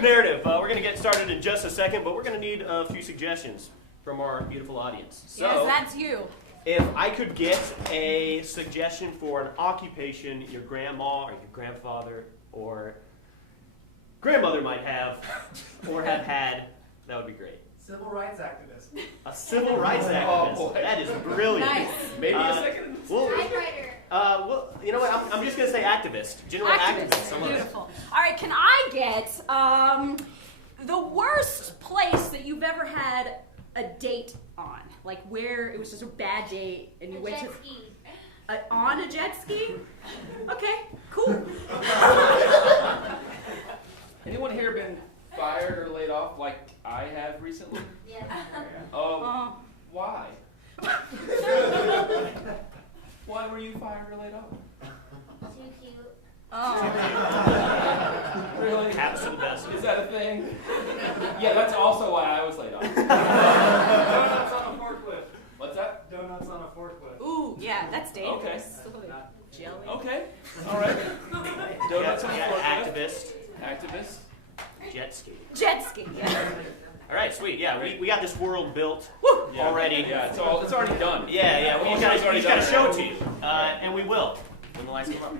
quick narrative. We're going to get started in just a second, but we're going to need a few suggestions from our beautiful audience. So, yes, that's you. If I could get a suggestion for an occupation your grandma or your grandfather or grandmother might have or have had, that would be great. Civil rights activist. A civil rights activist. Oh, boy. That is brilliant. Nice. Maybe a second. Well, you know what? I'm just going to say activist. General activist. Beautiful. All right, can I get the worst place that you've ever had a date on? Like where it was just a bad date and you went to... On a jet ski? Okay, cool. Anyone here been fired or laid off like I have recently? Yeah. Why? Why were you fired or laid off? Too cute. Oh. Really? Absolute best. Is that a thing? Yeah, that's also why I was laid off. Donuts on a forklift. What's that? Donuts on a forklift. Ooh, yeah, that's dangerous. Jelly. Okay. All right. Donuts on a forklift. Activist. Activist. Jet ski. Jet ski, yeah. All right, sweet. Yeah, we got this world built Yeah. already. Yeah, it's already done. Yeah. We Almost just everybody's got to done show it. it to you, and we will when the lights come up.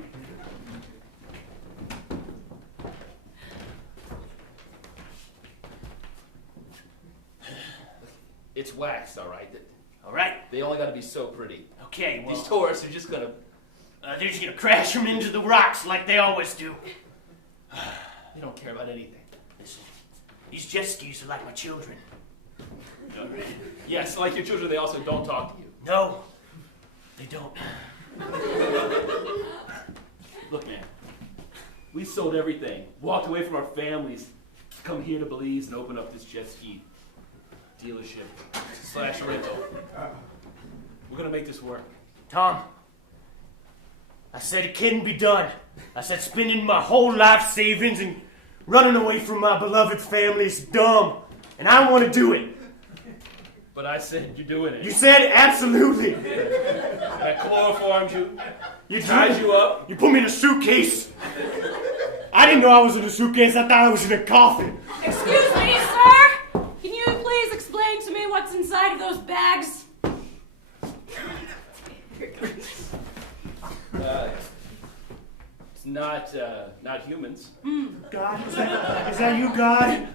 It's waxed, all right. All right. They only got to be so pretty. Okay. Well, These tourists are just gonna. they're just gonna crash them into the rocks like they always do. They don't care about anything. Listen, these jet skis are like my children. Yes, like your children, they also don't talk to you. No, they don't. Look, man, we sold everything, walked away from our families, to come here to Belize and open up this jet ski dealership / rental. We're gonna make this work. Tom, I said it couldn't be done. I said spending my whole life savings and running away from my beloved family is dumb, and I want to do it. But I said you're doing it. You said absolutely. I chloroformed you. You Tied you up. You put me in a suitcase. I didn't know I was in a suitcase. I thought I was in a coffin. Excuse me, sir. Can you please explain to me what's inside of those bags? It's not humans. God, is that you, God?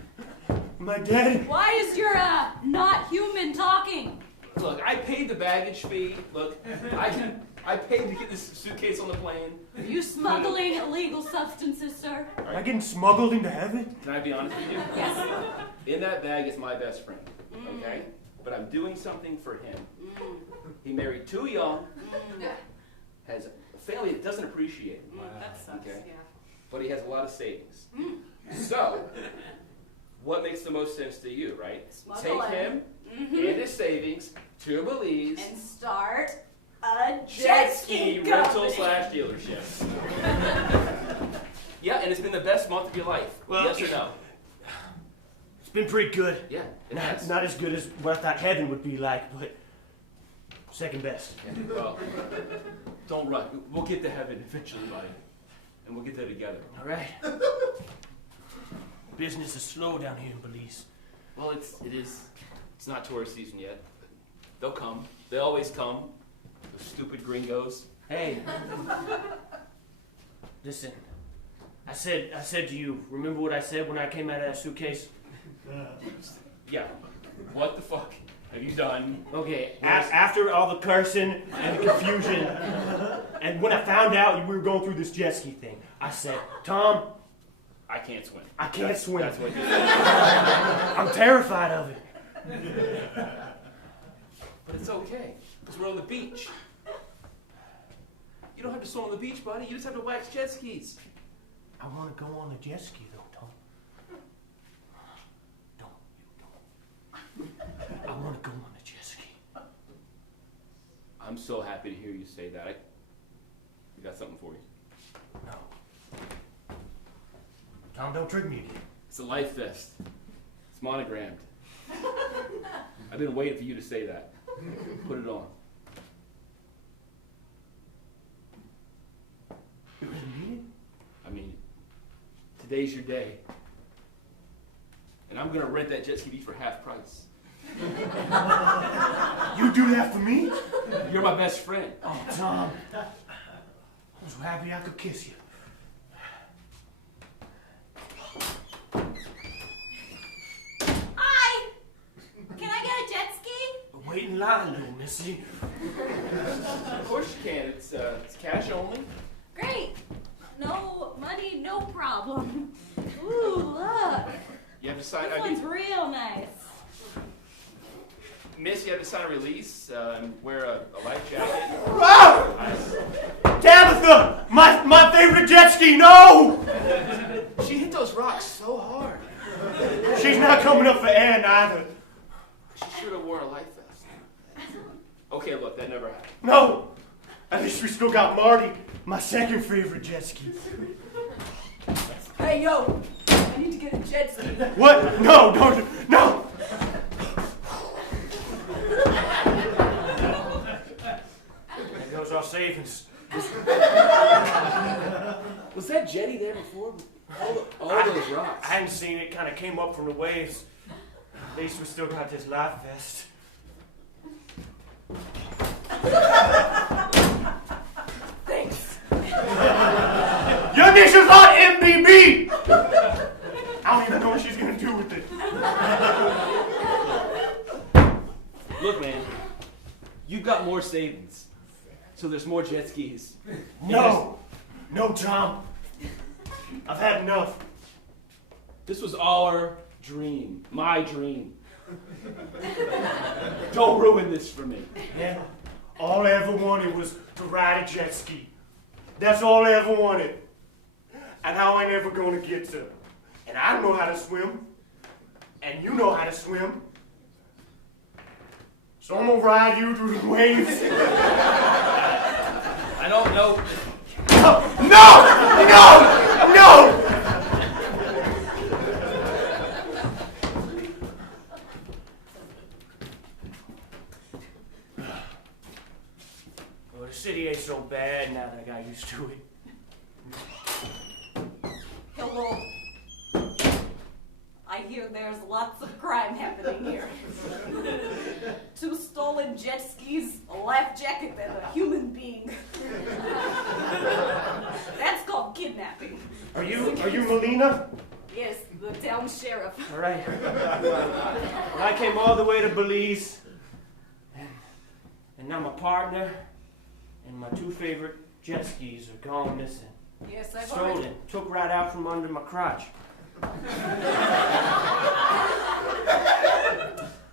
Am I dead? Why is your not human talking? Look, I paid the baggage fee. Look, I paid to get this suitcase on the plane. Are you smuggling illegal substances, sir? Am I getting smuggled into heaven? Can I be honest with you? Yes. In that bag is my best friend, okay? But I'm doing something for him. He married too young, has a family that doesn't appreciate him, That sucks, okay? yeah. But he has a lot of savings. So, what makes the most sense to you, right? Smuggle Take him him. and his savings to Belize. And start a jet ski rental company. / dealership. Yeah, and it's been the best month of your life. Well, yes or no? It's been pretty good. Yeah, it has. Not as good as what I thought heaven would be like, but second best. Yeah, well, don't run. We'll get to heaven eventually, buddy. And we'll get there together. All right. Business is slow down here in Belize. Well, it is. It's not tourist season yet. But they'll come. They always come. Those stupid gringos. Hey. Listen. I said to you, remember what I said when I came out of that suitcase? Yeah. What the fuck have you done? Okay, after all the cursing and the confusion, and when I found out we were going through this jet ski thing, I said, Tom, I can't swim. I can't swim. That's what you said. I'm terrified of it. But it's okay, because we're on the beach. You don't have to swim on the beach, buddy. You just have to wax jet skis. I want to go on a jet ski, though, Tom. Don't. I want to go on a jet ski. I'm so happy to hear you say that. We got something for you. No. Tom, don't trick me again. It's a life vest. It's monogrammed. I've been waiting for you to say that. Put it on. It was needed? I mean, today's your day. and I'm gonna rent that jet ski for half price. You do that for me? You're my best friend. Oh, Tom. I'm so happy I could kiss you. Hi! Can I get a jet ski? Wait in line, little missy. Of course you can. It's cash only. Great. No money, no problem. Ooh, look. You have to sign. This one's real nice. Miss, you have to sign a release and wear a life jacket. Oh! Tabitha! My favorite jet ski, no! She hit those rocks so hard. She's not coming up for air neither. She should have worn a life vest. Okay, look, that never happened. No! At least we still got Marty, my second favorite jet ski. Hey, yo. I need to get a jet ski. What? No, don't, no! There goes our savings. Was that jetty there before? All those rocks. I hadn't seen it, kind of came up from the waves. At least we still got this life vest. Thanks. Your initials are MBB! I don't even know what she's gonna do with it. Look, man, you've got more savings, so there's more jet skis. No! No, Tom. I've had enough. This was our dream, my dream. Don't ruin this for me. Yeah. All I ever wanted was to ride a jet ski. That's all I ever wanted. And how I never gonna get to. And I know how to swim. And you know how to swim. So I'm gonna ride you through the waves. I don't know. No! No! No! Well, the city ain't so bad now that I got used to it. Hello. I hear there's lots of crime happening here. 2 stolen jet skis, a life jacket, and a human being. That's called kidnapping. Are you Melina? Yes, the town sheriff. All right. Well, I came all the way to Belize, and now my partner and my 2 favorite jet skis are gone missing. Yes, I've Stolen. already... Took right out from under my crotch.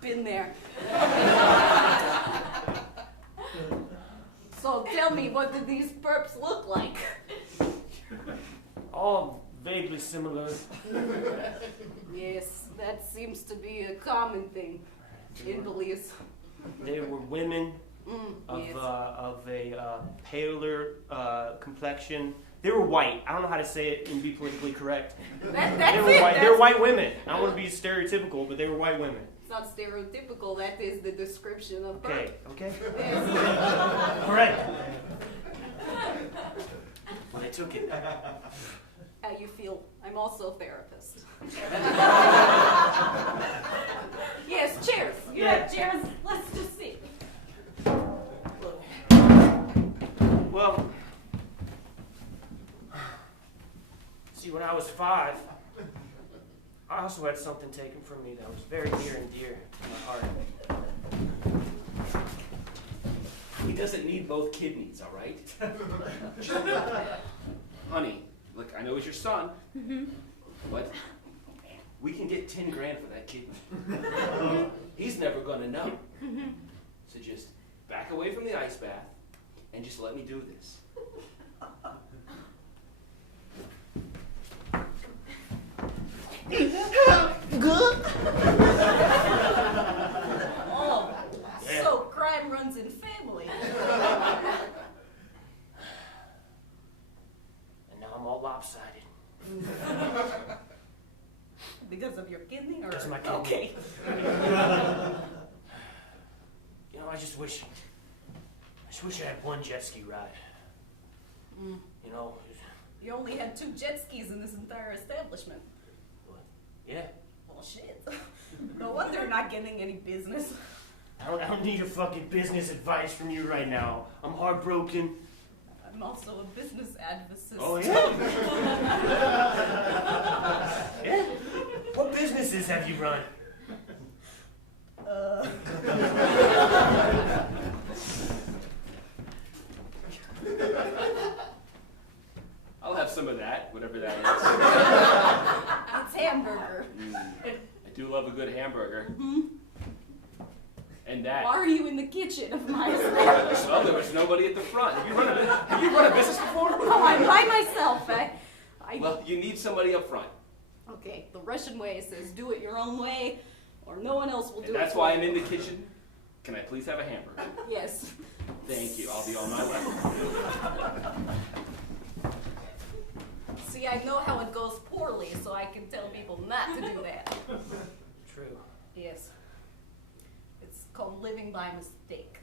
Been there. So tell me, what did these perps look like? All vaguely similar. Yes, that seems to be a common thing in Belize. They were women of Yes. a paler complexion. They were white. I don't know how to say it and be politically correct. That's They were it. white. They That's- were white women. I don't want to be stereotypical, but they were white women. It's not stereotypical. That is the description of Okay. Okay. Yes. Correct. Well, they took it. How you feel? I'm also a therapist. Yes, cheers. You have chairs. Let's just see. Well, see, when I was 5, I also had something taken from me that was very near and dear to my heart. He doesn't need both kidneys, all right? Honey, look, I know it's your son, but we can get 10 grand for that kidney. He's never gonna know. So just back away from the ice bath and just let me do this. Oh, so crime runs in family. And now I'm all lopsided. Because of your kidney, or Because of my kidney. okay? You know, I just wish I had one jet ski ride. You know, You only had 2 jet skis in this entire establishment. yeah. Well, shit. not getting any business. I don't need your fucking business advice from you right now. I'm heartbroken. I'm also a business advocist. Oh, yeah? Yeah? What businesses have you run? I'll have some of that, whatever that It's hamburger. is. I do love a good hamburger. Mm-hmm. And that. Why are you in the kitchen of my establishment? Well, there was nobody at the front. Have you run a business before? Oh, I'm by myself. Well, you need somebody up front. Okay, the Russian way says do it your own way, or no one else will do And it. that's for why you. I'm in the kitchen. Can I please have a hamburger? Yes. Thank you. I'll be on my way. See, I know how it goes poorly, so I can tell people not to do that. True. Yes. It's called living by mistake.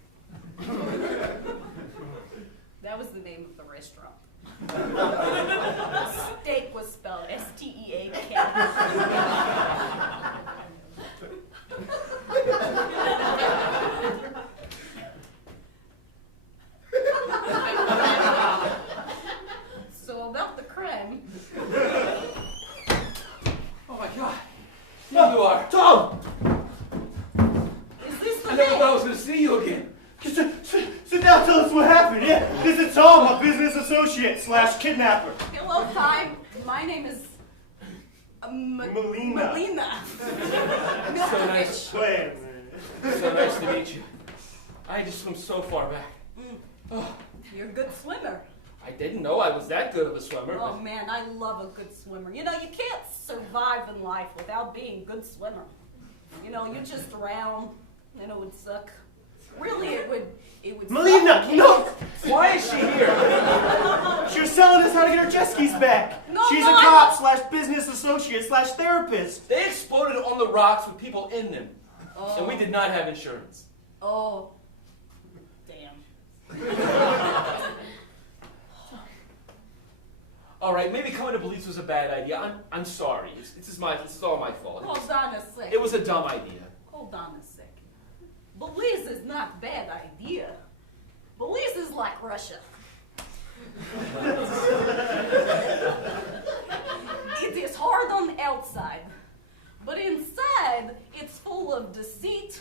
That was the name of the restaurant. Steak was spelled S-T-E-A-K. So about the crime. Oh my God. Here you are. Tom! Is this the I never man? thought I was going to see you again. Sit down, tell us what happened. Yeah, this is Tom, my business associate / kidnapper. Hello, Time. My name is Melina. Melina. So nice. Wait a minute. So nice to meet you. I had to swim so far back. Oh, You're a good swimmer. I didn't know I was that good of a swimmer. Oh man, I love a good swimmer. You know, you can't survive in life without being a good swimmer. You know, you just drown, and it would suck. Really, it would Melina, suck. no! Why is she here? She was telling us how to get her jet skis back. No, She's no, a I cop / business associate / therapist. They exploded on the rocks with people in them. Oh. And we did not have insurance. Oh. Damn. All right, maybe coming to police was a bad idea. I'm sorry. This is all my fault. Hold on a second. It was a dumb idea. Hold on a second. Belize is not a bad idea. Belize is like Russia. It is hard on the outside, but inside it's full of deceit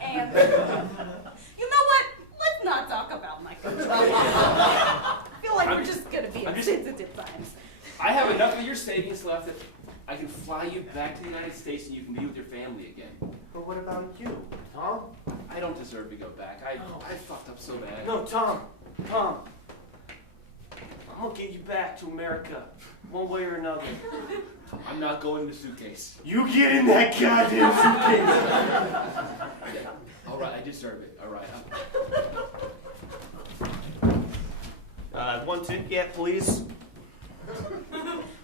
and you know what? Let's not talk about my country. I feel like we're just gonna be in sensitive times. I have enough of your savings left that I can fly you back to the United States and you can be with your family again. But what about you, Tom? I don't deserve to go back. I fucked up so bad. No, Tom. I'm gonna get you back to America, one way or another. I'm not going in the suitcase. You get in that goddamn suitcase. All right, I deserve it. All right. One ticket, please.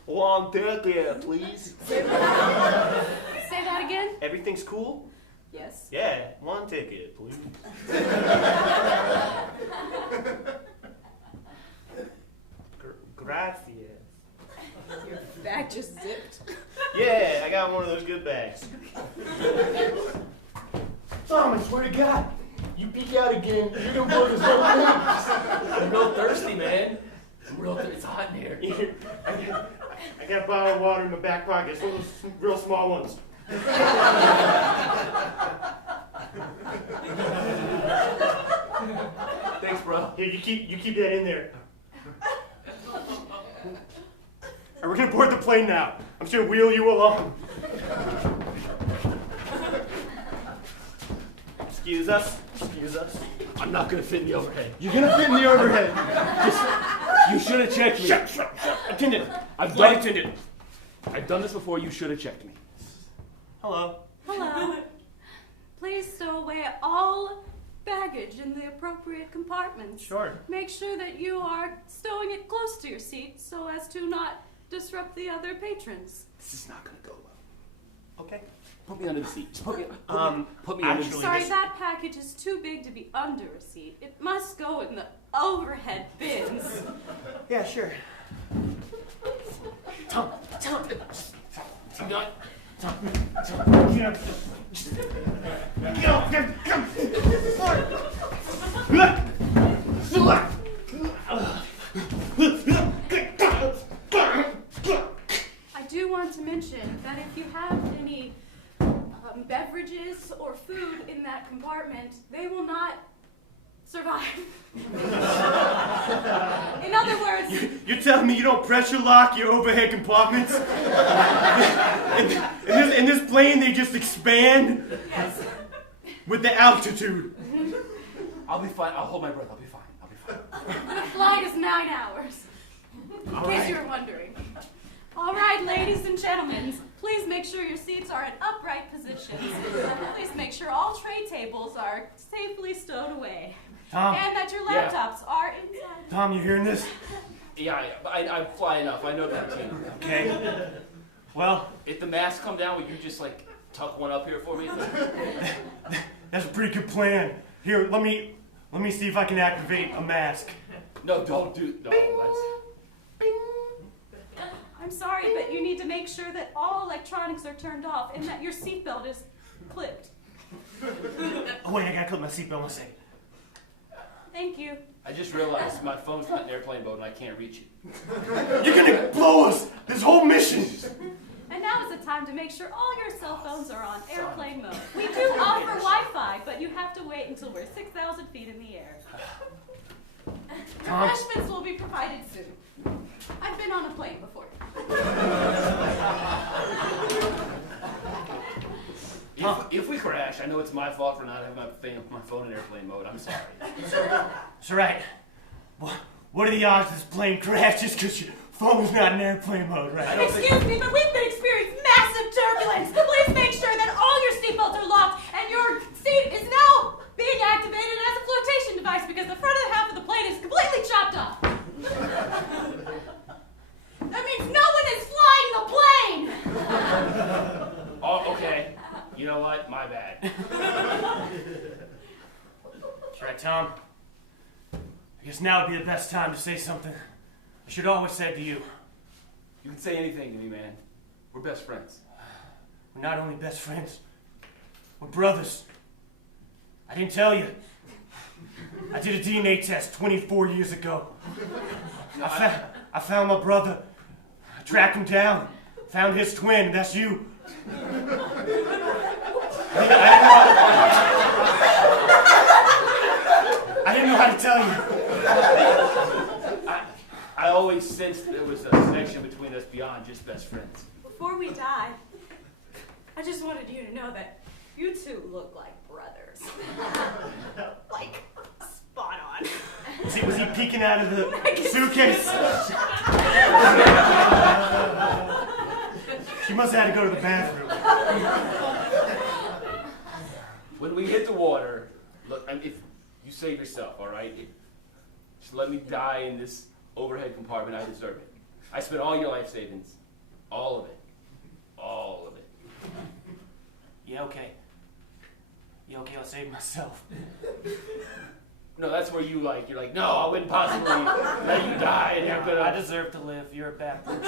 One ticket, please. Say that again? Everything's cool? Yes. Yeah, one ticket, please. Gracias. Your bag just zipped. Yeah, I got one of those good bags. Tom, I swear to God, you peek out again, you're gonna blow this whole thing. I'm real thirsty, man. It's hot in here. I got a bottle of water in my back pocket. It's one of those real small ones. Thanks, bro. Here, you keep that in there. And we're gonna board the plane now. I'm just gonna wheel you along. Excuse us. Excuse us. I'm not gonna fit in the overhead. You're gonna fit in the overhead. You should have checked me. Shut. Attendant. I've Flight done attendant. I've done this before. You should have checked me. Hello. Hello. Please stow away all baggage in the appropriate compartments. Sure. Make sure that you are stowing it close to your seat so as to not disrupt the other patrons. This is not gonna go well. Okay. Put me under the seat. Just put me under the actually- seat. Sorry, that package is too big to be under a seat. It must go in the overhead bins. Yeah, sure. Tom. You know, I do want to mention that if you have any beverages or food in that compartment, they will not survive. In other words, You're telling me you don't pressure lock your overhead compartments? in this plane, they just expand yes. with the altitude. I'll be fine. I'll hold my breath. I'll be fine. I'll be fine. The flight is 9 hours. In case you were wondering. All right, ladies and gentlemen, please make sure your seats are in upright positions. Please make sure all tray tables are safely stowed away. Tom? And that your Yeah. laptops are inside. Tom, you hearing this? Yeah, I fly enough. I know the routine. Okay. Well, If the masks come down, will you just like tuck one up here for me? that's a pretty good plan. Here, let me see if I can activate a mask. No, don't do. No, that's. I'm sorry, but you need to make sure that all electronics are turned off and that your seatbelt is clipped. Oh wait, I gotta clip my seatbelt one second. Thank you. I just realized my phone's not in airplane mode and I can't reach it. You're gonna blow us this whole mission. And now is the time to make sure all your cell phones are on airplane mode. We do offer Wi-Fi, but you have to wait until we're 6,000 feet in the air. Tom? Refreshments will be provided soon. I've been on a plane before. If we crash, I know it's my fault for not having my phone in airplane mode. I'm sorry. That's right. What are the odds this plane crashes because your phone's not in airplane mode, right? Excuse me, but we've been experiencing massive turbulence. Please make sure that all your seatbelts are locked and your seat is now being activated as a flotation device because the front of the half of the plane is completely chopped off. That means no one is flying the plane. Oh, okay. You know what? My bad. That's right, Tom. I guess now would be the best time to say something I should always say to you. You can say anything to me, man. We're best friends. We're not only best friends, we're brothers. I didn't tell you. I did a DNA test 24 years ago. I found my brother. I tracked him down. Found his twin, and that's you. I didn't know how to tell you. I always sensed there was a connection between us beyond just best friends. Before we die, I just wanted you to know that you two look like brothers. Like, spot on. Was he peeking out of the suitcase? She must have had to go to the bathroom. When we hit the water, look, if you save yourself, all right? Just let me die in this overhead compartment. I deserve it. I spent all your life savings. All of it. All of it. Yeah, okay. Yeah, okay, I'll save myself. No, that's where you're like, no, I wouldn't possibly let you die and you're gonna... I deserve to live. You're a bad person.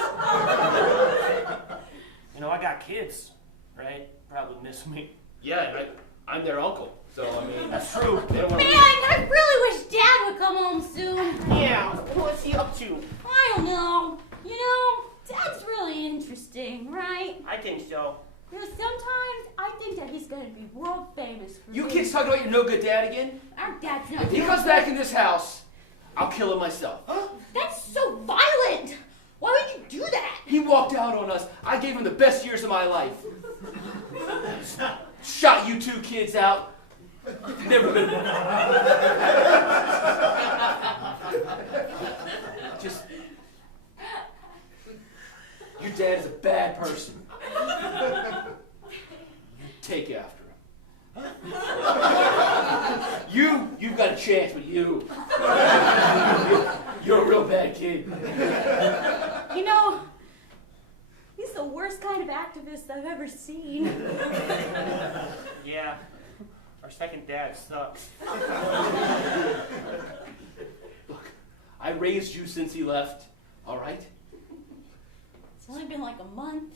You know, I got kids, right? Probably miss me. Yeah, I'm their uncle, so I mean... That's true. Man, I really wish Dad would come home soon. Yeah, what's he up to? I don't know. You know, Dad's really interesting, right? I think so. You know, sometimes I think that he's going to be world famous for You me. kids talking about your no-good dad again? Our dad's not If he comes back in this house, I'll kill him myself. That's so violent. Why would you do that? He walked out on us. I gave him the best years of my life. Shot you two kids out. Never been... Just... Your dad is a bad person. Take after him. You've got a chance, but you're a real bad kid. You know, he's the worst kind of activist I've ever seen. Yeah, our second dad sucks. Look, I raised you since he left, all right? It's only been like a month.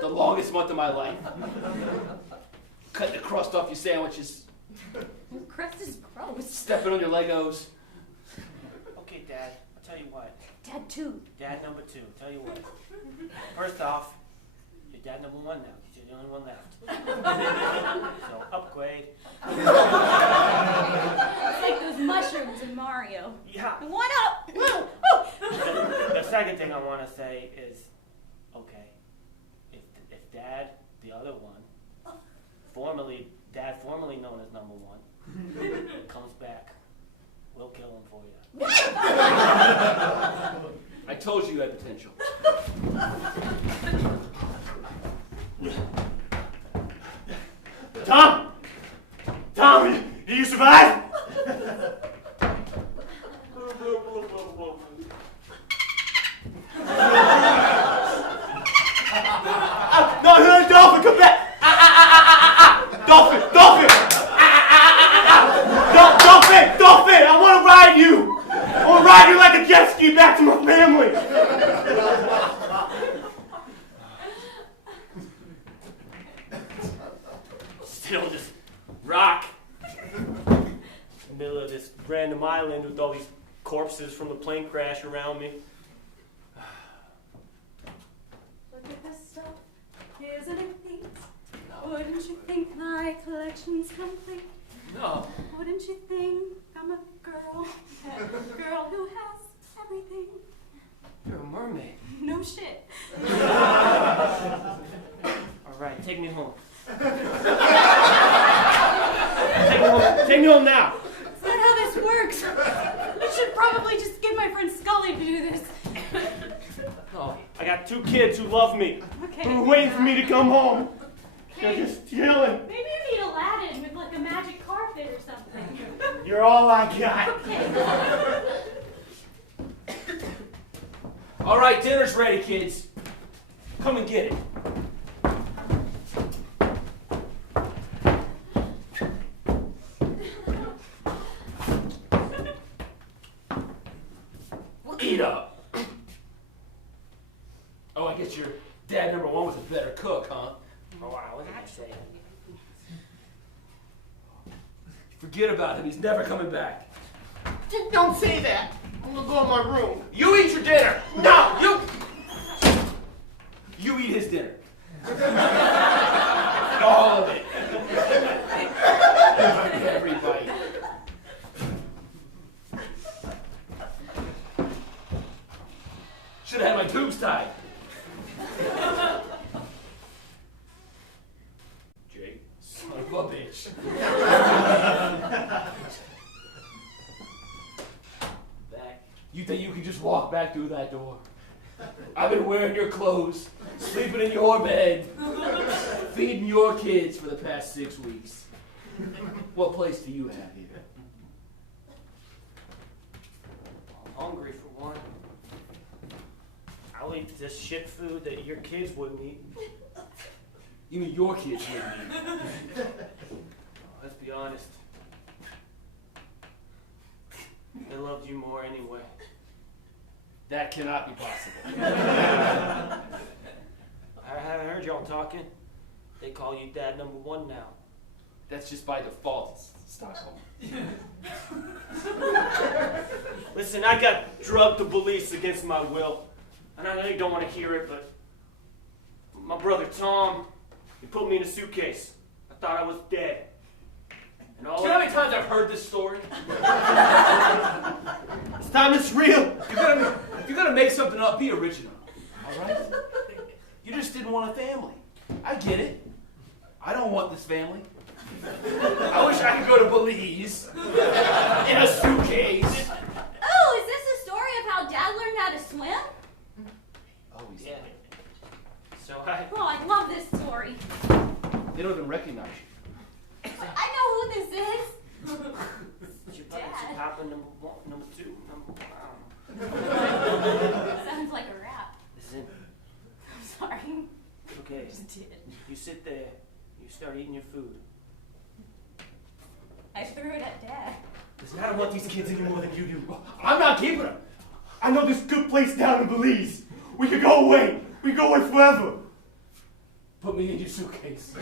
The longest month of my life. cutting the crust off your sandwiches, Crust is gross. stepping on your Legos. Okay, Dad, I'll tell you what. Dad too. Dad number 2, tell you what. First off, you're dad number 1 now, because you're the only one left. So, upgrade. It's like those mushrooms in Mario. Yeah. One up. Woo! Woo! The second thing I want to say is, okay, if Dad, the other one, Dad formerly known as number 1, comes back, we'll kill him for you. I told you had potential. Tom! Tom, did you survive? No, Dolphin, come back! Dolphin! Dolphin! I want to ride you! I want to ride you like a jet ski back to my family! Still just rock in the middle of this random island with all these corpses from the plane crash around me. Look at this stuff. Isn't it neat? Wouldn't you think my collection's complete? No. Wouldn't you think I'm a girl who has everything? You're a mermaid. No shit. All right, take me home. Take me home now. That's not how this works. I should probably just get my friend Scully to do this. Oh, I got 2 kids who love me. Okay. Who are waiting for me to come home. They're just yelling. Maybe you need Aladdin with like a magic carpet or something. You're all I got. All right, dinner's ready, kids. Come and get it. Eat up. Oh, I guess your dad number 1 was a better cook, huh? Oh, wow, what did I say? Forget about him. He's never coming back. Don't say that. I'm gonna go in my room. You eat your dinner. No, you eat his dinner. All of it. Every bite. Should have had my tubes tied. Jake, son of a bitch. You think you can just walk back through that door? I've been wearing your clothes, sleeping in your bed, feeding your kids for the past 6 weeks. What place do you have here? I'm hungry for one. I'll eat this shit food that your kids wouldn't eat. You mean your kids wouldn't eat? Let's be honest. They loved you more anyway. That cannot be possible. I haven't heard y'all talking. They call you dad number 1 now. That's just by default, it's Stockholm. Listen, I got drugged to Belize against my will. And I know you don't want to hear it, but my brother Tom, he put me in a suitcase. I thought I was dead. And all Do you know how many times I've heard this story? This time it's real. If you're gonna make something up, be original. Alright? You just didn't want a family. I get it. I don't want this family. I wish I could go to Belize in a suitcase. Oh, is this a story of how Dad learned how to swim? Oh, he's Yeah. So Oh, I love this story. They don't even recognize you. I know who this is. Your brother's Papa number 1, number 2, number 1. Sounds like a rap. Listen, I'm sorry. okay, I just did. you sit there, you start eating your food. I threw it at Dad. Listen, I don't want these kids any more than you do. I'm not keeping them. I know this good place down in Belize. We could go away. We could go away forever. Put me in your suitcase.